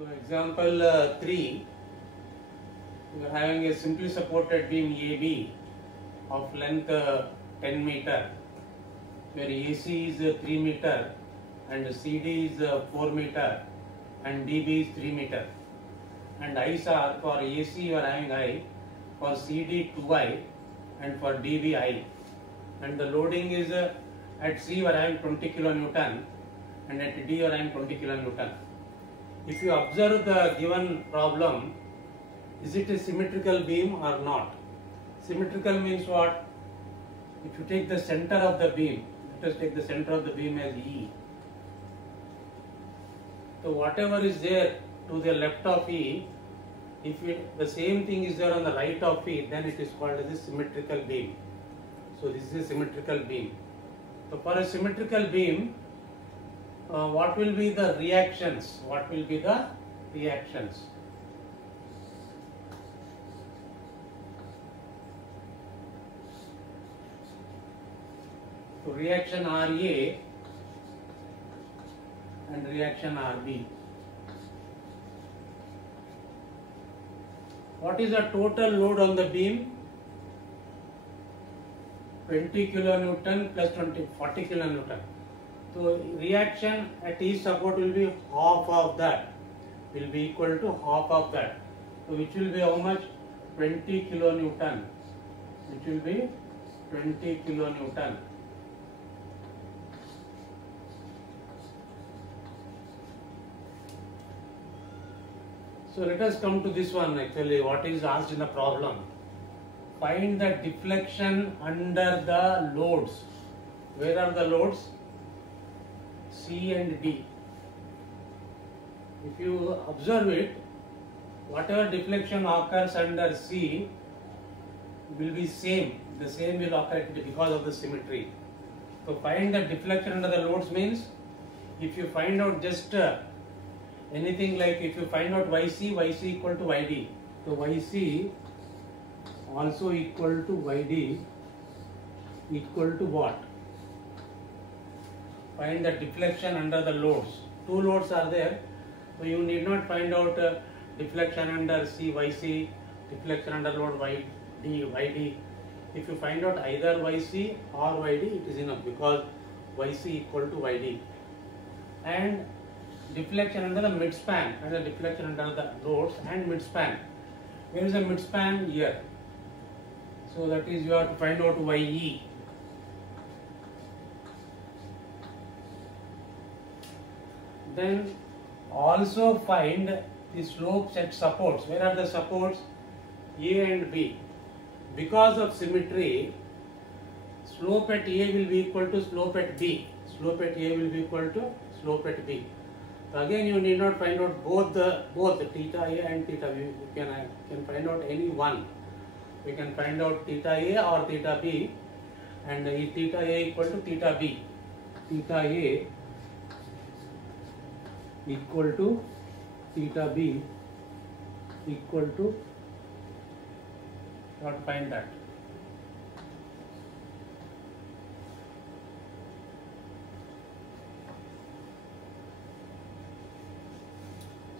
So example 3, we are having a simply supported beam AB of length 10 meter, where AC is 3 meter and CD is 4 meter and DB is 3 meter. And I's are, for AC you are having I, for CD 2I and for DB I. And the loading is at C you are having 20 kilonewton and at D you are having 20 kilonewton. If you observe the given problem, is it a symmetrical beam or not? Symmetrical means what? If you take the center of the beam, let us take the center of the beam as E. So whatever is there to the left of E, if the same thing is there on the right of E, then it is called as a symmetrical beam. So this is a symmetrical beam. So for a symmetrical beam, what will be the reactions? What will be the reactions? So reaction RA and reaction RB. What is the total load on the beam? 20 kilonewton plus 40 kilonewton. So reaction at each support will be half of that, will be equal to half of that. So which will be how much? 20 kilonewton, which will be 20 kilonewton. So let us come to this one actually, what is asked in the problem. Find the deflection under the loads. Where are the loads? C and D. If you observe it, whatever deflection occurs under C will be same. The same will occur because of the symmetry. So find the deflection under the loads means, if you find out just anything like, if you find out YC equal to YD. So YC also equal to YD equal to what? Find the deflection under the loads. Two loads are there, so you need not find out deflection under C, YC, deflection under load YD. If you find out either YC or YD, it is enough, because YC equal to YD. And deflection under the midspan, and the deflection under the loads and midspan. Where is the midspan? Here. So that is, you have to find out YE. Then also find the slopes at supports. Where are the supports? A and B. Because of symmetry, slope at A will be equal to slope at B. Slope at A will be equal to slope at B. So again, you need not find out both theta A and theta B. You can find out any one. We can find out theta A or theta B, and theta A equal to theta B. Theta A equal to theta B equal to, what, find that.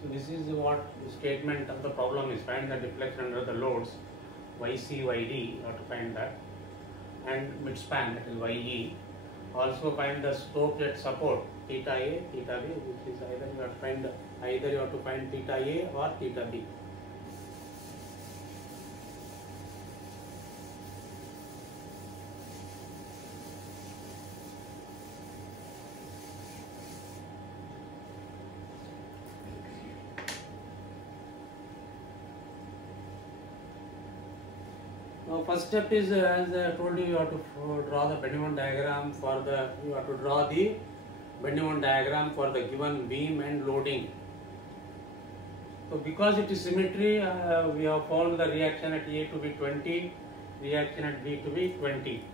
So this is what the statement of the problem is. Find the deflection under the loads YC, YD, you have to find that, and midspan, that is YE. Also find the slope at support, theta A, theta B, which is either you have to find theta A or theta B. Now first step is, as I told you, you have to draw the Bennevond diagram for the, given beam and loading. So because it is symmetry, we have found the reaction at A to be 20, reaction at B to be 20.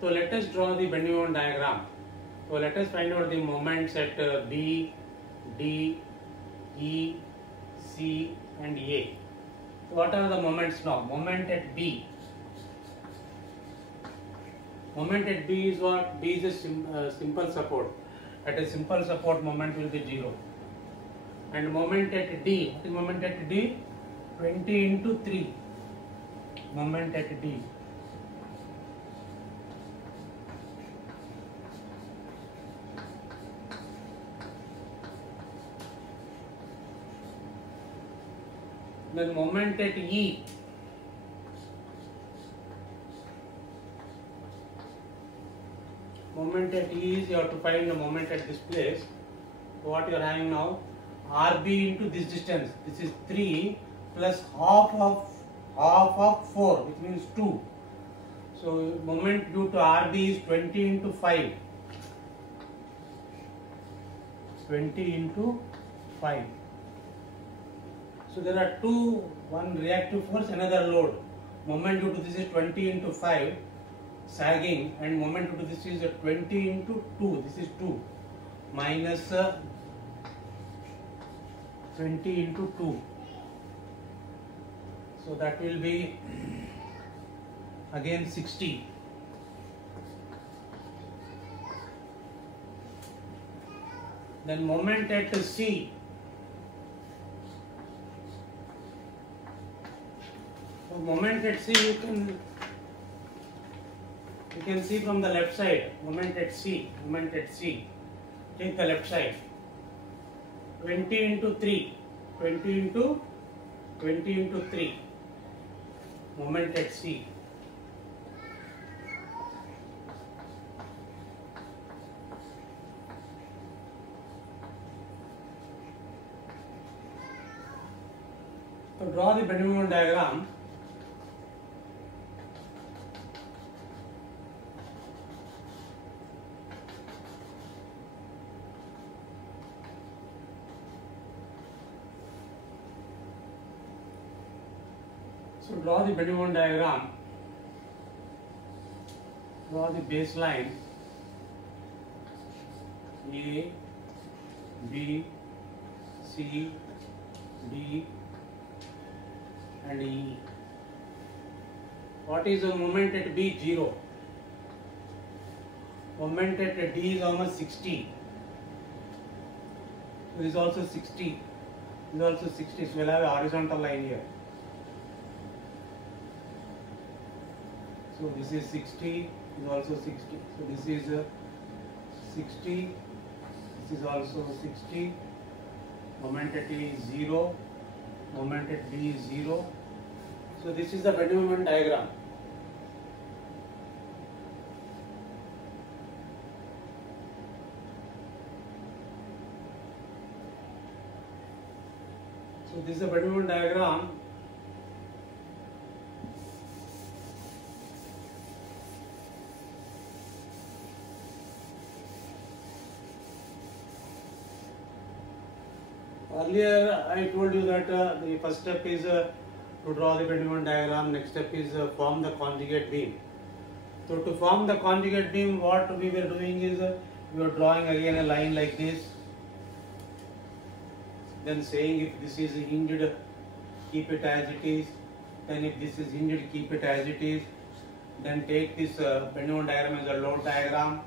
So let us draw the Bennevond diagram. So let us find out the moments at B, D, E, C and A. So what are the moments now? Moment at B. Moment at B is what? B is a simple support. At a simple support, moment will be 0. and moment at D. What is moment at D? 20 into 3. Moment at D. Then moment at E. Moment at E is you have to find the moment at this place. So what you are having now? RB into this distance. This is 3 plus half of 4, which means 2. So moment due to RB is 20 into 5. 20 into 5. So there are two, one reactive force, another load. Moment due to this is 20 into 5, sagging, and moment due to this is 20 into 2, this is 2, minus 20 into 2. So that will be again 60. Then moment at C. So moment at C you can see from the left side. Moment at C. Take the left side. 20 into 3. 20 into 3. Moment at C. So draw the bending moment diagram. So draw the bending moment diagram. Draw the baseline A, B, C, D and E. What is the moment at B? 0. Moment at D is almost 60. This is also 60. This is also 60. So we'll have a horizontal line here. So this is 60. This is also 60. So this is 60. This is also 60. Moment at A is 0. Moment at D is 0. So this is the bending moment diagram. So this is the bending moment diagram. Earlier I told you that the first step is to draw the bending moment diagram. Next step is form the conjugate beam. So to form the conjugate beam, what we were doing is we were drawing again a line like this. Then saying if this is hinged, keep it as it is. Then if this is hinged, keep it as it is. Then take this bending moment diagram as a load diagram.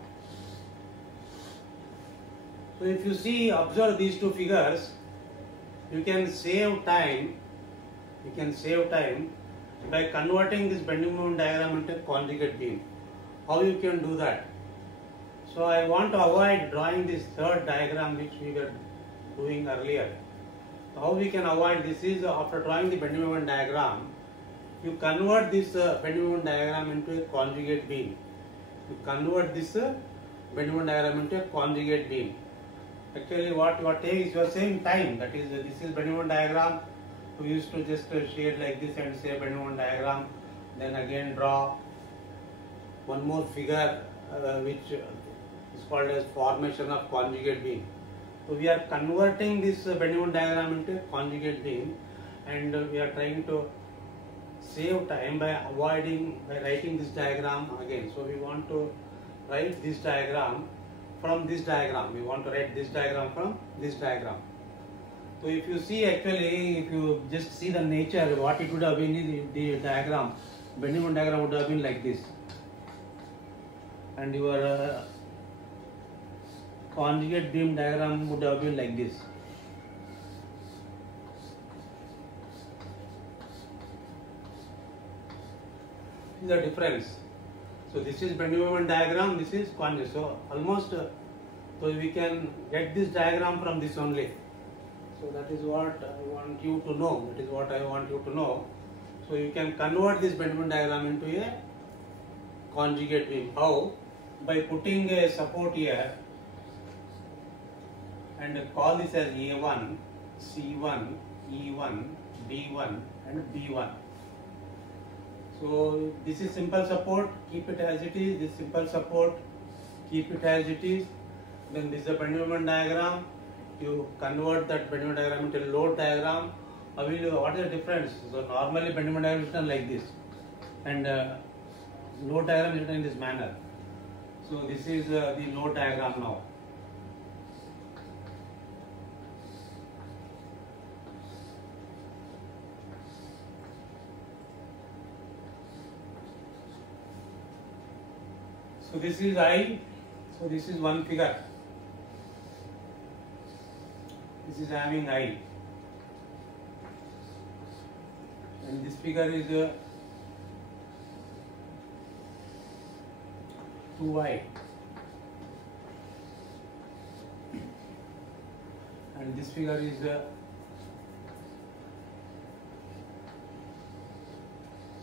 So if you see, observe these two figures, you can save time. You can save time by converting this bending moment diagram into conjugate beam. How you can do that? So I want to avoid drawing this third diagram which we were doing earlier. How we can avoid this is after drawing the bending moment diagram, you convert this bending moment diagram into a conjugate beam. You convert this bending moment diagram into a conjugate beam. Actually what you are taking is you are saving time. That is, this is bending moment diagram. We used to just shade like this and say bending moment diagram. Then again draw one more figure which is called as formation of conjugate beam. So we are converting this bending moment diagram into a conjugate beam, and we are trying to save time by writing this diagram again. So we want to write this diagram from this diagram. We want to write this diagram from this diagram. So if you see, actually, if you just see the nature, what it would have been is the diagram, bending moment diagram would have been like this. And your conjugate beam diagram would have been like this. the difference. So this is bending moment diagram, this is conjugate. So almost, so we can get this diagram from this only. So that is what I want you to know. That is what I want you to know. So you can convert this bending moment diagram into a conjugate beam. How? By putting a support here and call this as A1, C1, E1, D1 and B1. So this is simple support, keep it as it is. This simple support, keep it as it is. Then this is a bending moment diagram. You convert that bending moment diagram into a load diagram. What is the difference? So normally bending moment diagram is done like this, and load diagram is written in this manner. So this is the load diagram now. So this is I. So this is one figure. This is having I. And this figure is 2I. And this figure is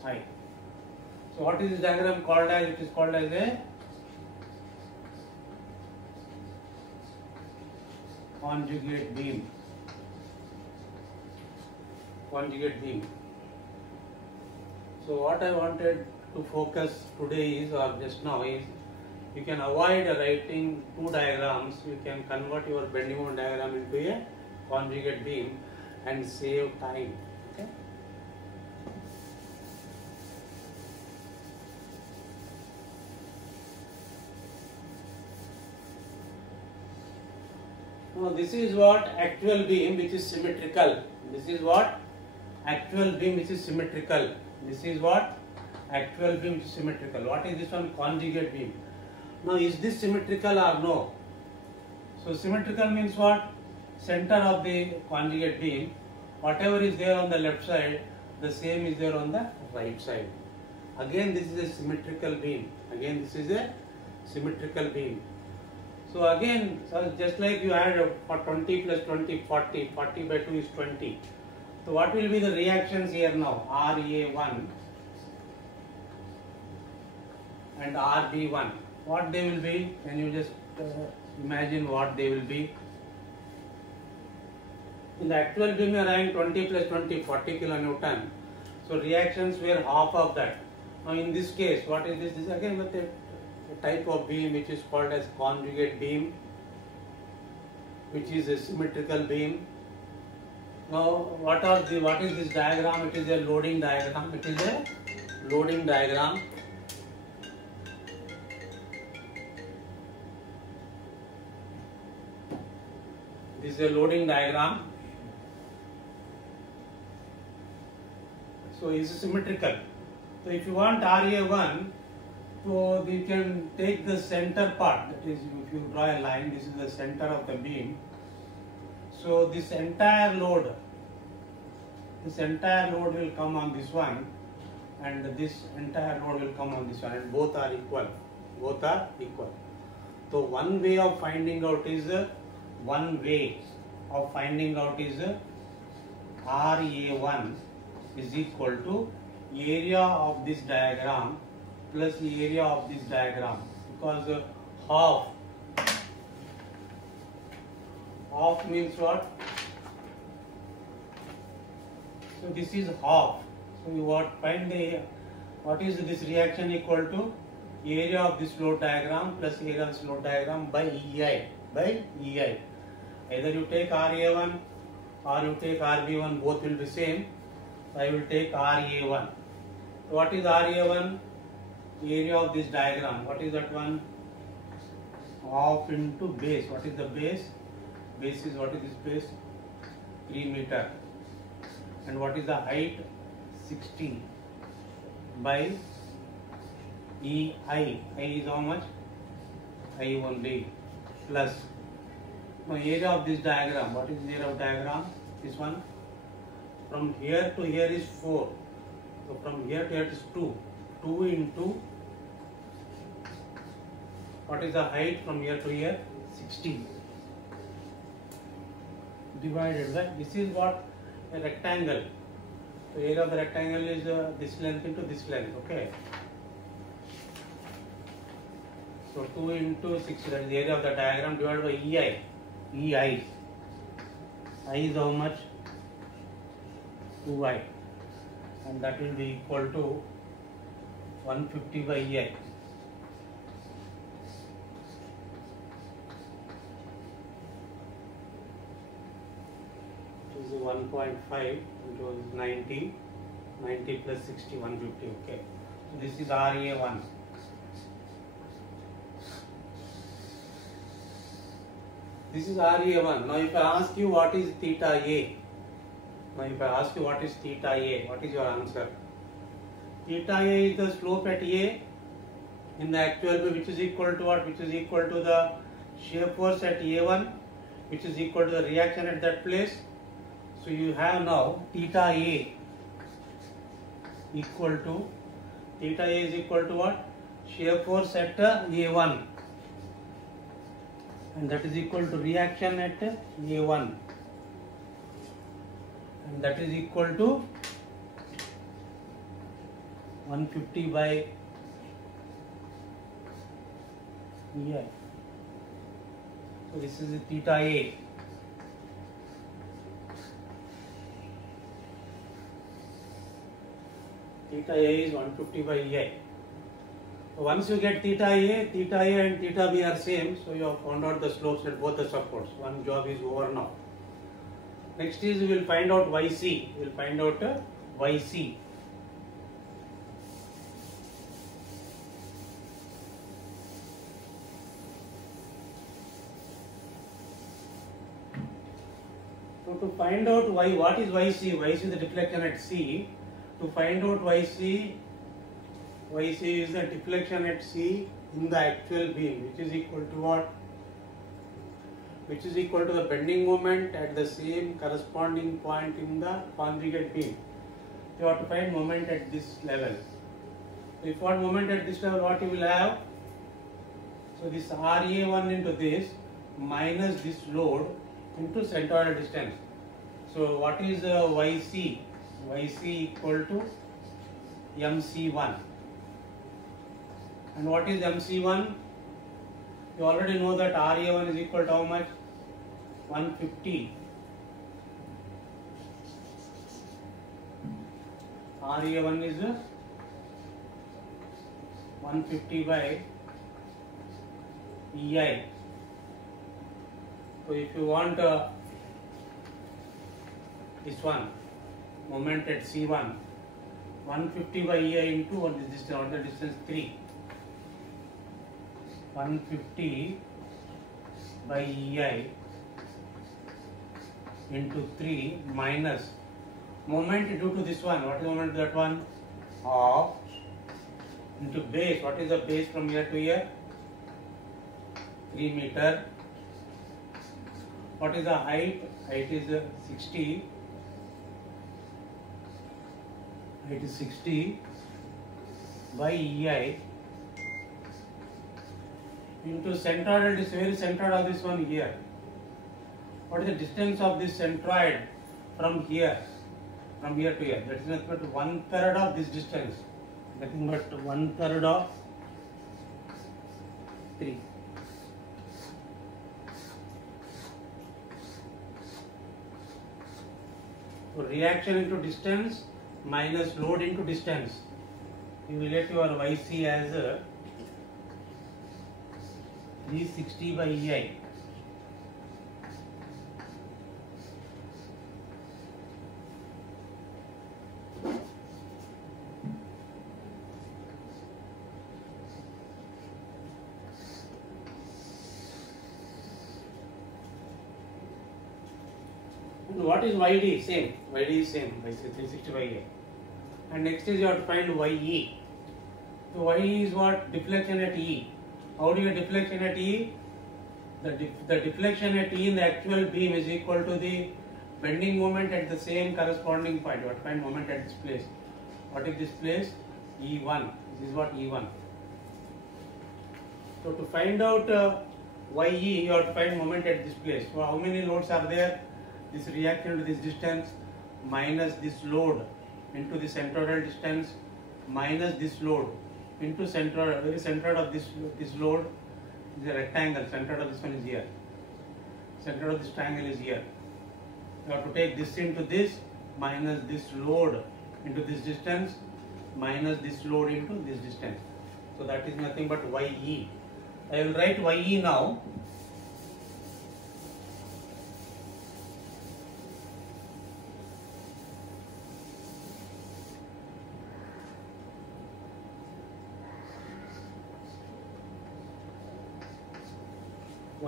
I. So what is this diagram called as? It is called as a conjugate beam. Conjugate beam. So what I wanted to focus today is, or just now is, you can avoid writing two diagrams. You can convert your bending moment diagram into a conjugate beam and save time. Okay. Now this is what actual beam which is symmetrical. This is what actual beam which is symmetrical. This is what actual beam which is symmetrical. What is this one? Conjugate beam. Now is this symmetrical or no? So symmetrical means what? Center of the conjugate beam, whatever is there on the left side, the same is there on the right side. Again this is a symmetrical beam. Again this is a symmetrical beam. So again, so just like you had for 20 plus 20, 40, 40 by 2 is 20. So what will be the reactions here now? RA1 and RB1. What they will be? Can you just imagine what they will be? In the actual beam you are having 20 plus 20, 40 kilonewton. So reactions were half of that. Now in this case, what is this? This is again with a type of beam which is called as conjugate beam, which is a symmetrical beam. Now what is this diagram? It is a loading diagram. It is a loading diagram. This is a loading diagram. So it is symmetrical. So if you want RA1, so you can take the center part, that is, if you draw a line, this is the center of the beam. So this entire load will come on this one, and this entire load will come on this one, and both are equal. Both are equal. So one way of finding out is RA1 is equal to area of this diagram plus the area of this diagram, because half means what? So this is half. So you what is this reaction equal to? Area of this load diagram plus area of this load diagram by EI. Either you take RA1 or you take RB1, both will be same. So I will take RA1. So what is RA1? Area of this diagram. What is that one? Half into base. What is the base? Base is, what is this base? 3 meter. And what is the height? 60 by EI. I is how much? I only plus. Now area of this diagram. What is the area of diagram? This one. From here to here is 4. So from here to here is 2 2 into what is the height from here to here? 60 divided by, this is what, a rectangle. So area of the rectangle is this length into this length, okay. So 2 into 60, that is the area of the diagram, divided by EI. EI. I is how much? 2I. And that will be equal to 150 by EI. This is 1.5 into 90. 90 plus 60, 150. Okay. So this is RA1. This is RA1. Now if I ask you what is theta A, what is your answer? Theta A is the slope at A in the actual way, which is equal to what? Which is equal to the shear force at A1, which is equal to the reaction at that place. So you have now theta A equal to, theta A is equal to what? Shear force at A1. And that is equal to reaction at A1, and that is equal to 150 by EI. So this is the theta A. Theta A is 150 by EI. Once you get theta A and theta B are same, so you have found out the slopes at both the supports. One job is over now. Next is we will find out YC. We will find out YC. So to find out what is YC? YC is the deflection at C. To find out YC is the deflection at C in the actual beam, which is equal to what? Which is equal to the bending moment at the same corresponding point in the conjugate beam. You have to find moment at this level. If you want moment at this level, what you will have? So this RA1 into this minus this load into centroidal distance. So what is YC? YC equal to MC1. And what is MC1? You already know that RA1 is equal to how much? 150. RA1 is 150 by EI. So if you want this one, moment at C1, 150 by EI into what is this, or the distance 3. 150 by EI into 3 minus moment due to this one. What is the moment to that one? Of into base. What is the base from here to here? 3 meter. What is the height? Height is 60. Height is 60 by EI into centroidal distance. Where is centroid of this one? Here. What is the distance of this centroid from here? From here to here. That is nothing but 1/3 of this distance. Nothing but 1/3 of 3. So reaction into distance minus load into distance. You will get your YC as 360 by EI. And what is YD? Same. YD is same. YC 360 by EI. And next is you have to find YE. So YE is what? Deflection at E. How do you get deflection at E? The deflection at E in the actual beam is equal to the bending moment at the same corresponding point. You have to find moment at this place. What is this place? E1 This is what E1. So to find out YE, you have to find moment at this place. So how many loads are there? This reaction to this distance minus this load into the centroidal distance minus this load into centroid, very centroid of this load is a rectangle. Centroid of this one is here. Centroid of this triangle is here. You have to take this into this minus this load into this distance minus this load into this distance. So that is nothing but YE. I will write YE now.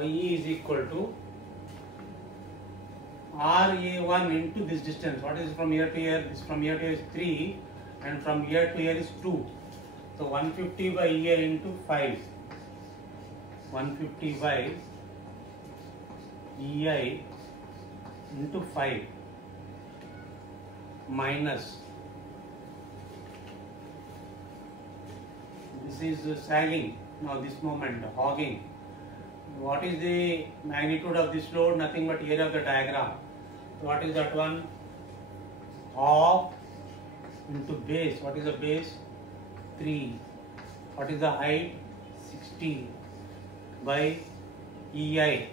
YE is equal to RA1 into this distance. What is from here to here? This from here to here is 3 and from here to here is 2. So 150 by here into 5. 150 by EI into 5 minus, this is sagging, now this moment, hogging. What is the magnitude of this load? Nothing but area of the diagram. What is that one? Half into base. What is the base? 3. What is the height? 60 by EI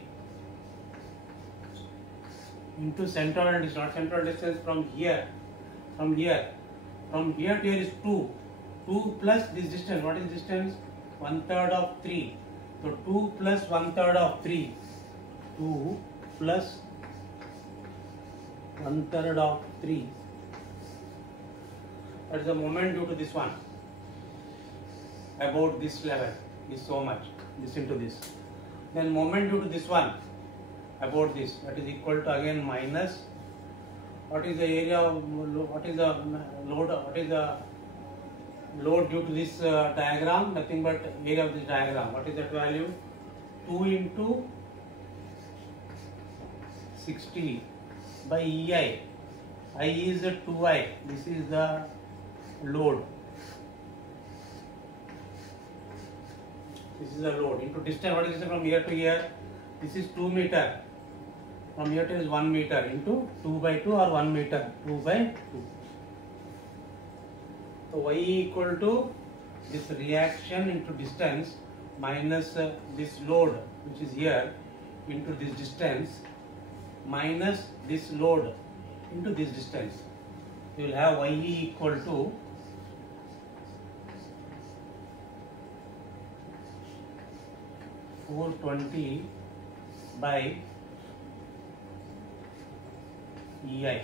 into central distance. Not central distance from here. From here to here is 2. 2 plus this distance. What is distance? 1/3 of 3. So 2 plus 1/3 of 3. 2 plus 1/3 of 3. That is the moment due to this one. About this level is so much. Listen to this. Then moment due to this one. About this. That is equal to again minus. What is the area of, what is the load? What is the load due to this diagram? Nothing but area of this diagram. What is that value? 2 into 60 by EI. I is 2I. This is the load. This is the load into distance. What is distance from here to here? This is 2 meter. From here to here is 1 meter into 2 by 2 or 1 meter. 2 by 2. So Y equal to this reaction into distance minus this load which is here into this distance minus this load into this distance. You will have Y equal to (420) by EI.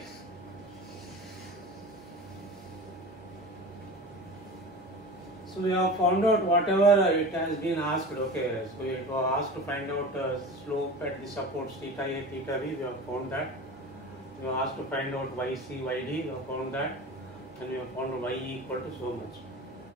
So we have found out whatever it has been asked. Okay, so it was asked to find out slope at the supports theta A, theta B. We have found that. We have asked to find out YC, YD. We have found that, and we have found Y equal to so much.